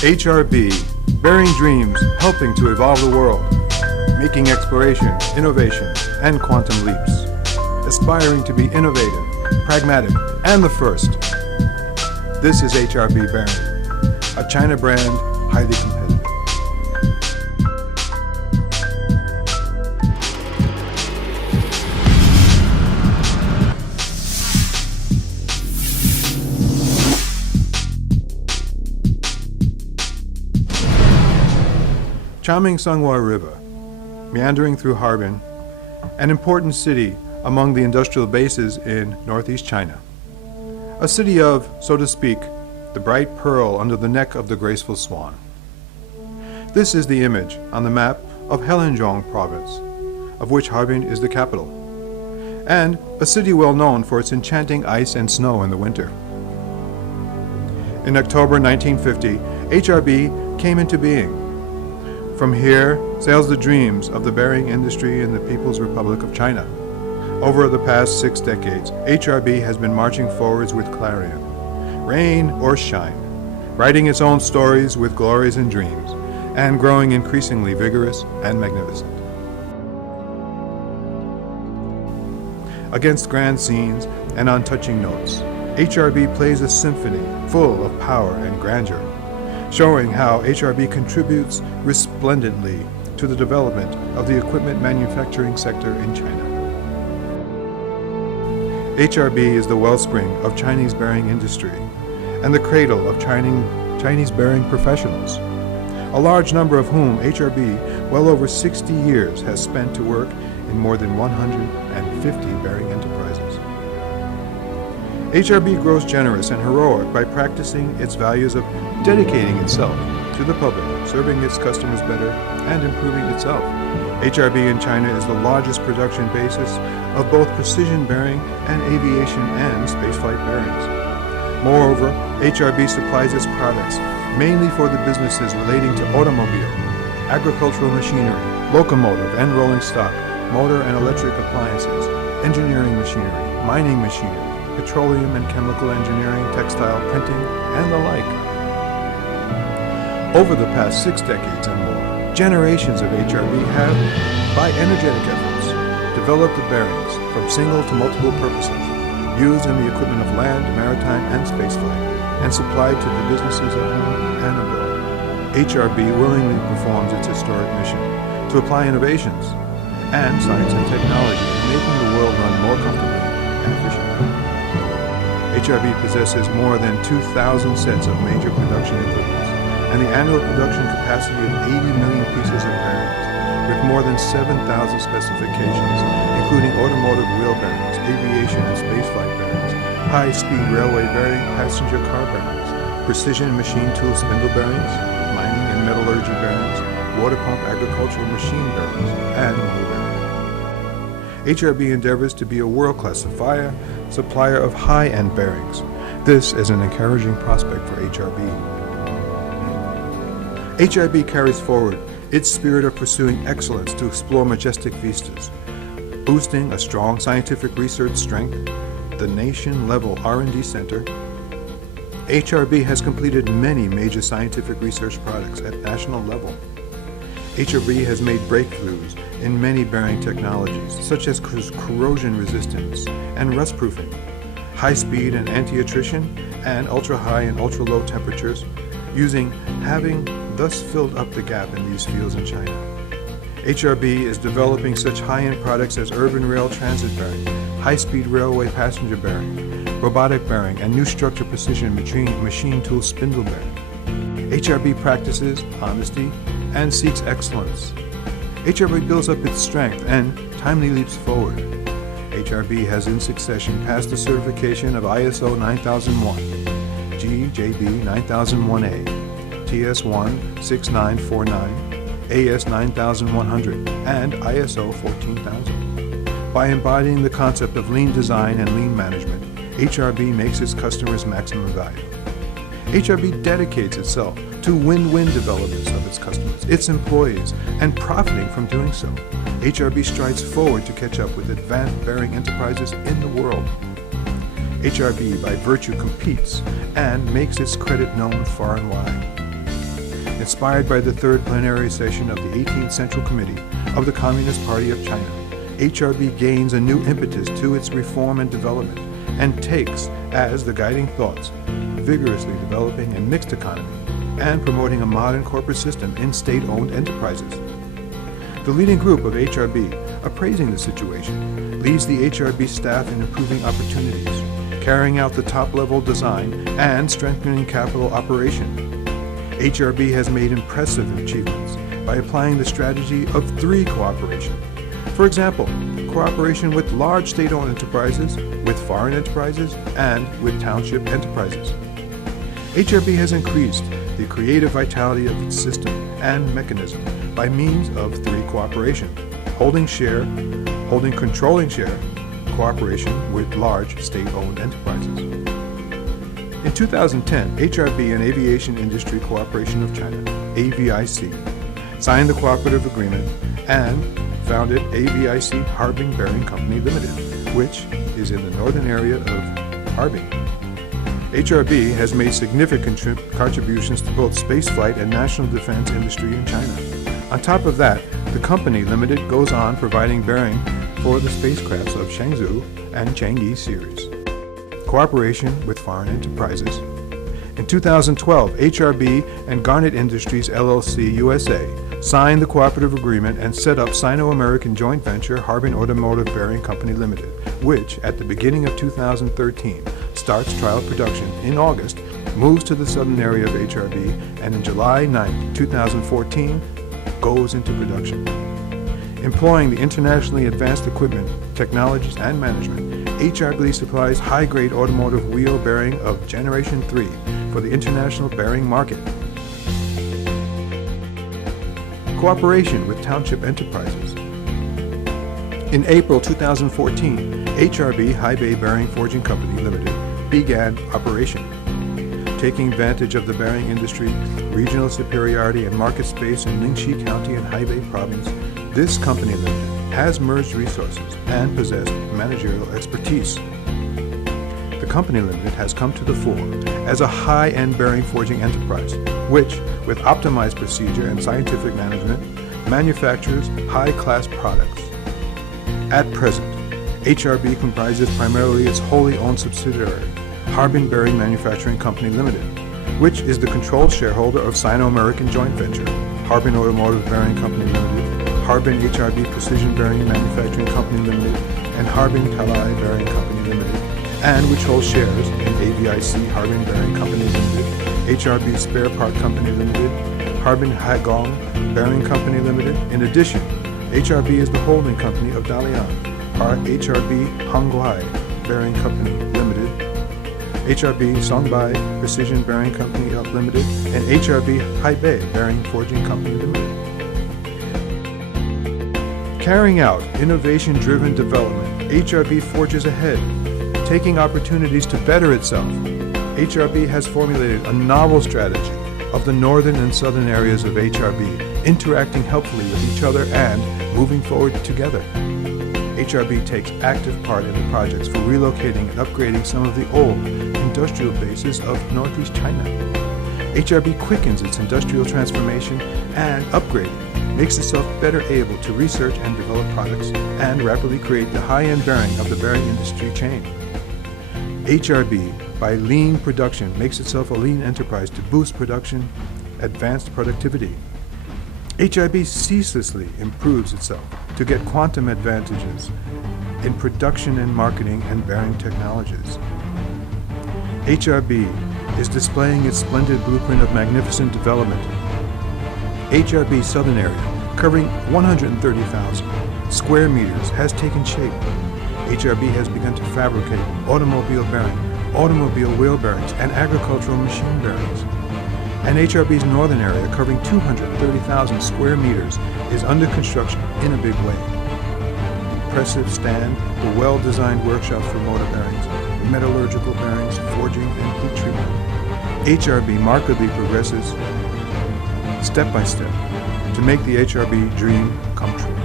HRB, bearing dreams, helping to evolve the world, making exploration, innovation, and quantum leaps, aspiring to be innovative, pragmatic, and the first. This is HRB Bearing, a China brand, highly competitive. Charming Songhua River, meandering through Harbin, an important city among the industrial bases in northeast China. A city of, so to speak, the bright pearl under the neck of the graceful swan. This is the image on the map of Heilongjiang province, of which Harbin is the capital, and a city well known for its enchanting ice and snow in the winter. In October 1950, HRB came into being. From here sails the dreams of the bearing industry in the People's Republic of China. Over the past 6 decades, HRB has been marching forwards with clarion, rain or shine, writing its own stories with glories and dreams, and growing increasingly vigorous and magnificent. Against grand scenes and on touching notes, HRB plays a symphony full of power and grandeur, showing how HRB contributes resplendently to the development of the equipment manufacturing sector in China. HRB is the wellspring of Chinese bearing industry and the cradle of Chinese bearing professionals, a large number of whom HRB, well over 60 years, has spent to work in more than 150 bearing enterprises. HRB grows generous and heroic by practicing its values of dedicating itself to the public, serving its customers better, and improving itself. HRB in China is the largest production basis of both precision bearing and aviation and spaceflight bearings. Moreover, HRB supplies its products mainly for the businesses relating to automobile, agricultural machinery, locomotive and rolling stock, motor and electric appliances, engineering machinery, mining machinery, petroleum and chemical engineering, textile printing, and the like. Over the past 6 decades and more, generations of HRB have, by energetic efforts, developed the bearings from single to multiple purposes, used in the equipment of land, maritime, and spaceflight, and supplied to the businesses at home and abroad. HRB willingly performs its historic mission to apply innovations and science and technology in making the world run more comfortably and efficiently. HRB possesses more than 2,000 sets of major production equipment and the annual production capacity of 80 million pieces of bearings, with more than 7,000 specifications, including automotive wheel bearings, aviation and spaceflight bearings, high-speed railway bearing, passenger car bearings, precision machine tool spindle bearings, mining and metallurgy bearings, water pump agricultural machine bearings, and motor bearings. HRB endeavors to be a world-class supplier of high-end bearings. This is an encouraging prospect for HRB. HRB carries forward its spirit of pursuing excellence to explore majestic vistas, boosting a strong scientific research strength, the nation-level R&D center. HRB has completed many major scientific research products at national level. HRB has made breakthroughs in many bearing technologies, such as corrosion resistance and rust proofing, high speed and anti-attrition, and ultra-high and ultra-low temperatures, having thus filled up the gap in these fields in China. HRB is developing such high-end products as urban rail transit bearing, high-speed railway passenger bearing, robotic bearing, and new structure precision machine tool spindle bearing. HRB practices honesty and seeks excellence. HRB builds up its strength and timely leaps forward. HRB has in succession passed the certification of ISO 9001, GJB 9001A, TS1 6949, AS 9100, and ISO 14000. By embodying the concept of lean design and lean management, HRB makes its customers maximum value. HRB dedicates itself to win-win developments of its customers, its employees, and profiting from doing so. HRB strides forward to catch up with advanced bearing enterprises in the world. HRB, by virtue, competes and makes its credit known far and wide. Inspired by the third plenary session of the 18th Central Committee of the Communist Party of China, HRB gains a new impetus to its reform and development and takes as the guiding thoughts vigorously developing a mixed economy and promoting a modern corporate system in state-owned enterprises. The leading group of HRB, appraising the situation, leads the HRB staff in improving opportunities, carrying out the top-level design and strengthening capital operation. HRB has made impressive achievements by applying the strategy of 3 cooperation. For example, cooperation with large state-owned enterprises, with foreign enterprises, and with township enterprises. HRB has increased the creative vitality of its system and mechanism by means of 3 cooperation: holding controlling share, cooperation with large state-owned enterprises. In 2010, HRB and Aviation Industry Corporation of China, AVIC, signed the cooperative agreement and founded AVIC Harbin Bearing Company Limited, which is in the northern area of Harbin. HRB has made significant contributions to both spaceflight and national defense industry in China. On top of that, the company limited goes on providing bearing for the spacecrafts of Shenzhou and Chang'e series. Cooperation with foreign enterprises. In 2012, HRB and Garnet Industries LLC USA signed the cooperative agreement and set up Sino-American joint venture Harbin Automotive Bearing Company Limited, which at the beginning of 2013 starts trial production in August, moves to the southern area of HRB, and in July 9, 2014 goes into production. Employing the internationally advanced equipment, technologies, and management, HRB supplies high-grade automotive wheel bearing of Generation 3 for the international bearing market. Cooperation with township enterprises. In April 2014, HRB High Bay Bearing Forging Company Limited began operation. Taking advantage of the bearing industry, regional superiority, and market space in Ningxi County and Hebei Province, this company limited has merged resources and possessed managerial expertise. The company limited has come to the fore as a high-end bearing forging enterprise, which, with optimized procedure and scientific management, manufactures high-class products. At present, HRB comprises primarily its wholly owned subsidiary, Harbin Bearing Manufacturing Company Limited, which is the controlled shareholder of Sino-American Joint Venture, Harbin Automotive Bearing Company Limited, Harbin HRB Precision Bearing Manufacturing Company Limited, and Harbin Talai Bearing Company Limited, and which holds shares in AVIC Harbin Bearing Company Limited, HRB Spare Part Company Limited, Harbin Hagong Bearing Company Limited. In addition, HRB is the holding company of Dalian, HRB Hongguai Bearing Company Limited, HRB Songbai Precision Bearing Company Limited, and HRB Haibei Bearing Forging Company Limited. Carrying out innovation-driven development, HRB forges ahead, taking opportunities to better itself. HRB has formulated a novel strategy of the northern and southern areas of HRB, interacting helpfully with each other and moving forward together. HRB takes active part in the projects for relocating and upgrading some of the old industrial bases of Northeast China. HRB quickens its industrial transformation and upgrading, makes itself better able to research and develop products and rapidly create the high-end bearing of the bearing industry chain. HRB, by lean production, makes itself a lean enterprise to boost production, advanced productivity. HRB ceaselessly improves itself to get quantum advantages in production and marketing and bearing technologies. HRB is displaying its splendid blueprint of magnificent development. HRB Southern area, covering 130,000 square meters, has taken shape. HRB has begun to fabricate automobile bearing, automobile wheel bearings, and agricultural machine bearings. And HRB's northern area, covering 230,000 square meters, is under construction in a big way. Impressive stand, a well-designed workshop for motor bearings, metallurgical bearings, forging, and heat treatment. HRB markedly progresses step by step to make the HRB dream come true.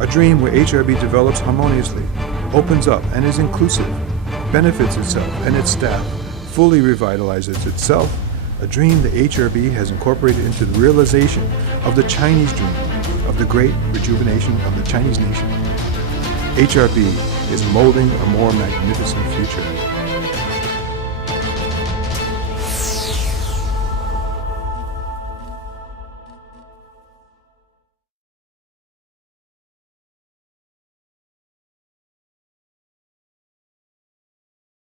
A dream where HRB develops harmoniously, opens up and is inclusive, benefits itself and its staff, fully revitalizes itself, a dream the HRB has incorporated into the realization of the Chinese dream of the great rejuvenation of the Chinese nation. HRB is molding a more magnificent future.